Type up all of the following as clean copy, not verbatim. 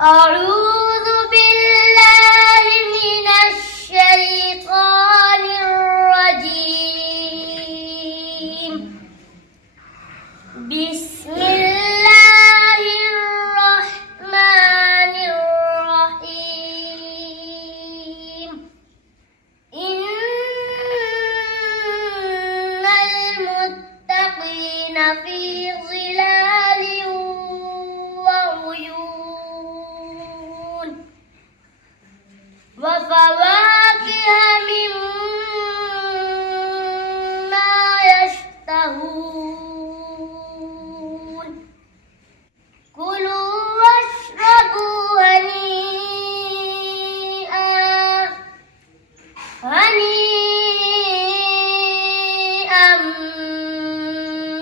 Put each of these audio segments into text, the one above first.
أعوذ بالله من الشيطان الرجيم. بسم الله الرحمن الرحيم. إن المتقين في ظلال وعيون وفواكه مما يشتهون. كلوا واشربوا هنيئا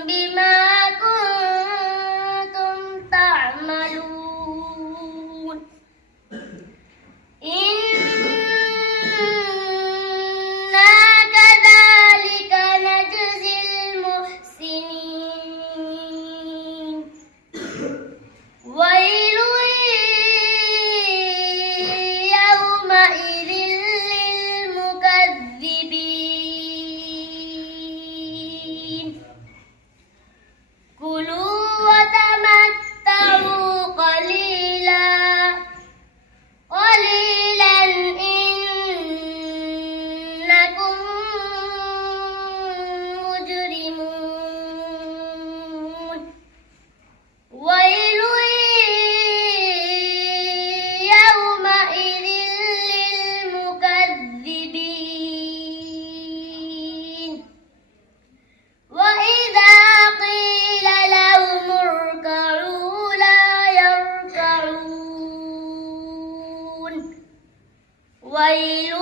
بما كنتم تعملون. إنا كذلك نجزي المحسنين. ويل يومئذ للمكذبين. كلوا وتمتعوا قليلا إنكم مجرمون. ويل يومئذ للمكذبين. وإذا قيل لهم اركعوا لا يركعون. ويل